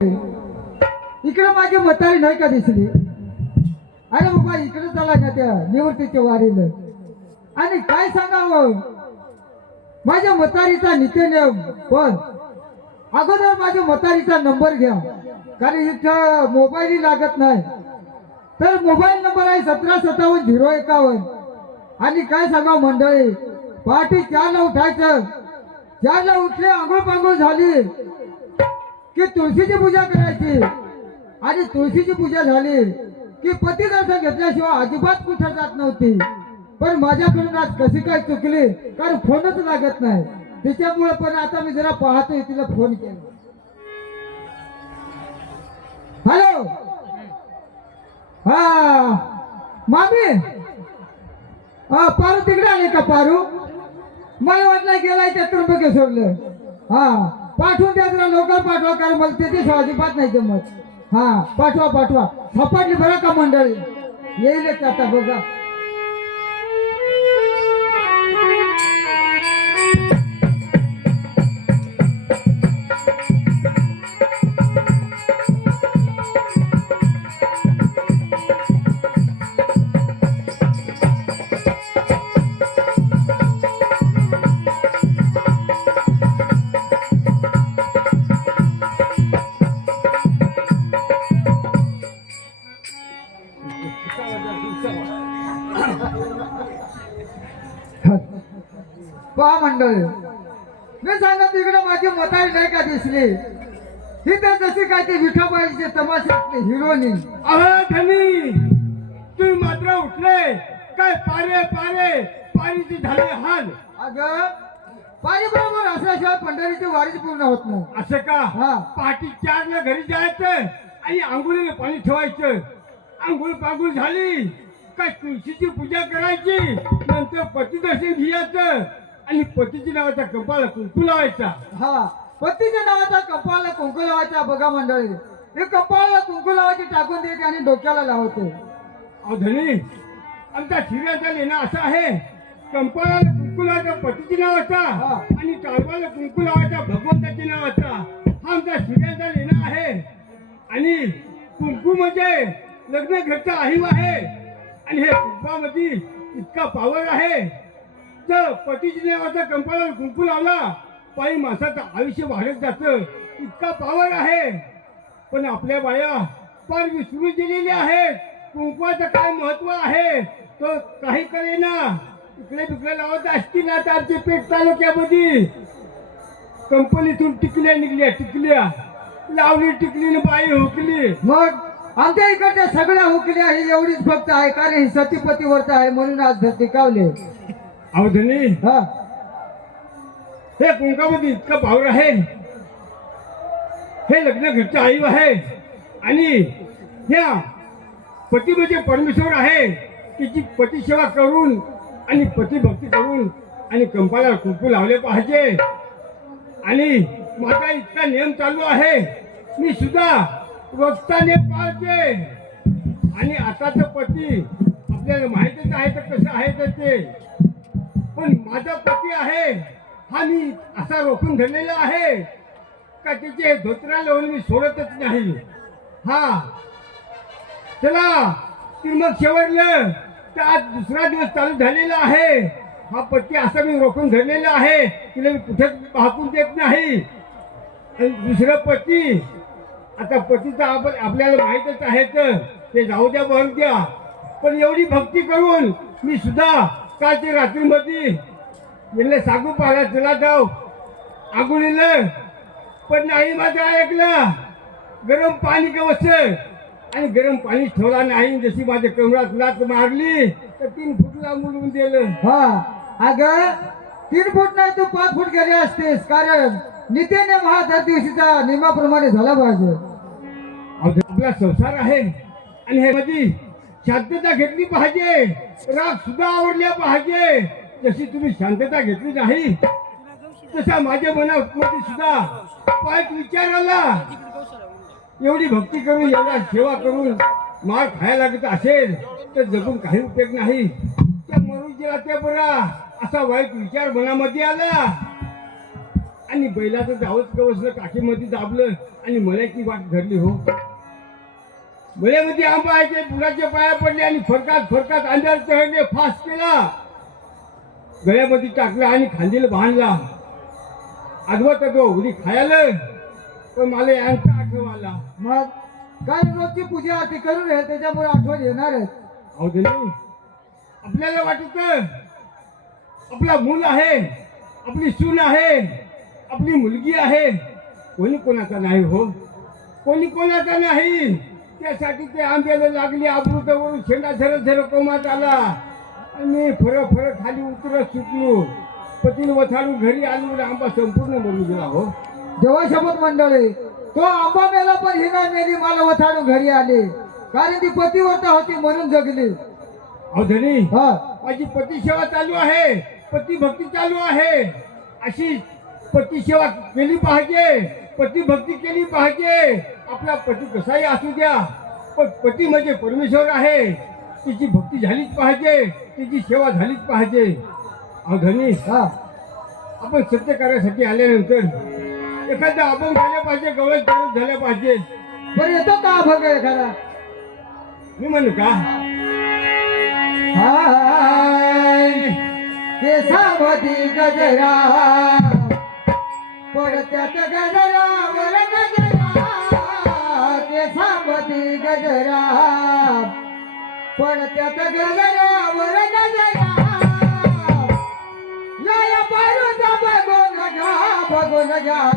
इकडे माझी म्हातारी नाही का दिसली. अरे बाबा इकडे चला का त्या निवृत्तीच्या वारीला. आणि काय सांगावं माझ्या म्हातारीचा नित्यनेम. पण अगोदर माझ्या म्हातारीचा नंबर घ्या, कारण इथं मोबाईल लागत नाही. तर मोबाईल नंबर आहे 1757 051. आणि काय सांगावं मंडळी, पहाटे 4ला उठायचं. 4ला उठले, आंघोळ पांघोळ झाली की तुळशीची पूजा करायची. आणि तुळशीची पूजा झाली की पती दर्शन घेतल्याशिवाय अजिबात कुठं जात नव्हती. पण माझ्याकडून आज कशी काय चुकली, कारण फोनच लागत नाही तिच्यामुळे. पण आता मी जरा पाहतोय, तिला फोन केला. हॅलो, हा मामी, हा पारू तिकडे आले का? पारू मला वाटलं गेलाय त्या त्र्यंबकेश्वरला. हा पाठवून द्या जरा, लवकर पाठवा, कारण मला त्याच्याशिवाय अजिबात नाही जमत. हा पाठवा पाठवा. सापडली बरं का मंडळी, येईलच आता बघा. पहा मंडळी, मी सांगत तिकडे माझी म्हातारी नाही का दिसली. ही तर जशी काय ती विठोबाईचे तमाशातली हिरोनी. अहो धनी, तुम्ही मात्र उठले काय? पारे पारे पारीची झाले हाल. अगं पारी बरोबर असल्याशिवाय पंढरीची वारीच पूर्ण होत नाही. असं का? हा. पहाटे 4ला घरी जायचं आणि आंघोळीला पाणी ठेवायचं. आंघोळ पांघोळ झाली काय तुळशीची पूजा करायची, नंतर पतिदर्शन घ्यायचं आणि पतीच्या नावाचा कपाळाला कुंकू लावायचा. हा, पतीच्या नावाचा कपाळाला कुंकू लावायचा. बघा मंडळी, हे कपाळाला कुंकू लावायची टाकून देते आणि डोक्याला लावते. अहो धनी, आमचा शिऱ्याचा लेणा असा आहे, कंपाळाला कुंकू लावायचा पतीच्या नावाचा आणि टाळवाला कुंकू लावायचा भगवंताच्या नावाचा. हा आमचा शिऱ्याचा लेणा आहे. आणि कुंकू म्हणजे लग्न घरचा आहीव आहे. आणि हे कुंकामध्ये इतका पावर आहे, तर पतीच्या नावाचा कंपाळाला कुंकू लावला पायी माणसाचं आयुष्य वाढत जातं, इतका पावर आहे. पण आपल्या बाया फार विसरून गेलेल्या आहेत. कुंकवाचं काय महत्व आहे तो काही कळेना. इकडे तिकडे लावत असतील ना आमच्या पेठ तालुक्यामध्ये. कंपनीतून टिकल्या निघल्या, टिकल्या लावली, टिकली बाई हुकली. मग आमच्या इकडच्या सगळ्या हुकल्या ही एवढीच फक्त आहे, कारण ही सतीपतीवरच आहे म्हणून आज टिकावले. अहो धनी, हा, हे कुंकामध्ये इतकं पावर आहे. हे लग्न घरचं आईव आहे. आणि ह्या पती म्हणजे परमेश्वर आहे, की जी पती सेवा करून आणि पती भक्ती करून आणि कंपाला कुंकू लावले पाहिजे. आणि माझा इतका नियम चालू आहे, मी सुद्धा रोजचा नियम पाळते. आणि आताचं पती आपल्याला माहितीच आहे तर कसं आहे तर ते. पण माझा पती आहे हा मी असा रोखून धरलेला आहे का त्याचे धोत्रा लावून मी सोडतच नाही. हा चला ती मग शेवटलं तर आज दुसरा दिवस चालू झालेला आहे. हा पती असा मी रोखून धरलेला आहे, तिला मी कुठेच हाकून देत नाही. आणि दुसरं पती, आता पतीचं आपण आपल्याला माहीतच आहे तर ते जाऊ द्या, बघ द्या. पण एवढी भक्ती करून मी सुद्धा कालच्या रात्रीमध्ये यांना सांगू पाहिला चला जाऊ आंघोळीला, पण नाही माझं ऐकलं. गरम पाणी गवस आणि गरम पाणी ठेवला नाही. जशी माझ्या कमरात लात मारली तर 3 फूटला मुलून दिलं. हा. अगं 3 फूट नाही तू 5 फूट गेले असतेस, कारण नित्यनेम हा दर दिवशीचा नियमाप्रमाणे झाला पाहिजे. आपला संसार आहे आणि हे मध्ये शांतता घेतली पाहिजे, राग सुद्धा आवडल्या पाहिजे. जशी तुम्ही शांतता घेतली नाही तसा माझ्या मनामध्ये सुद्धा वाईट विचार आला. एवढी भक्ती करून एवढा सेवा करून मार खायला लागत असेल तर जगून काही उपयोग नाही. त्या मरून गेला त्या बरा असा वाईट विचार मनामध्ये आला. आणि बैलाचं जावच कवचलं काठीमध्ये दाबलं आणि मळ्याची वाट धरली हो. मळ्यामध्ये आंबा आहे ते बुडाच्या पाया पडले आणि फरकात फरकात अंधार चढले, फास केला, गळ्यामध्ये टाकला आणि खांदीला बांधला. आजवा तर उडी खायला, पण मला यांचा आठवण आला. मग काय रोजची पूजा आरती करून आहे त्याच्यामुळे आठवण येणारच. अहो दिली, आपल्याला वाटत आपला मूल आहे, आपली सून आहे, आपली मुलगी आहे, कोणी कोणाचा नाही हो, कोणी कोणाचा नाही. त्यासाठी ते आंब्याला लागली अमृतावरून शेंडा झरत झरत कोमात आला आणि फरक फरक खाली उतरत सुटलो. पतीने वथाडून घरी आलो आणि आंबा संपूर्ण मरून गेला हो. जेव्हा शपथ मंडळी तो आंबा मेला पण ही नाही मेली, मला वथाडून घरी आले, कारण ती पतिव्रता होती म्हणून जगली. अहो धनी, हा माझी पती सेवा चालू आहे, पती भक्ती चालू आहे. अशी पती सेवा केली पाहिजे, पती भक्ती केली पाहिजे. आपला पती कसाही असू द्या, पण पती म्हणजे परमेश्वर आहे, तिची भक्ती झालीच पाहिजे, तिची सेवा झालीच पाहिजे. अहो धनी, हा आपण सत्य कार्यासाठी आल्यानंतर एखादा अभंग झाला पाहिजे, गवळण झाल्या पाहिजे. बरं येतो का अभंग एखादा? मी म्हणू का? हाय केसावती गजरा पडत्यात गजरावर गजरा, केसावती गजरा पडत्यात गजरावर गजरा, लाया पारूचा बघून घ्या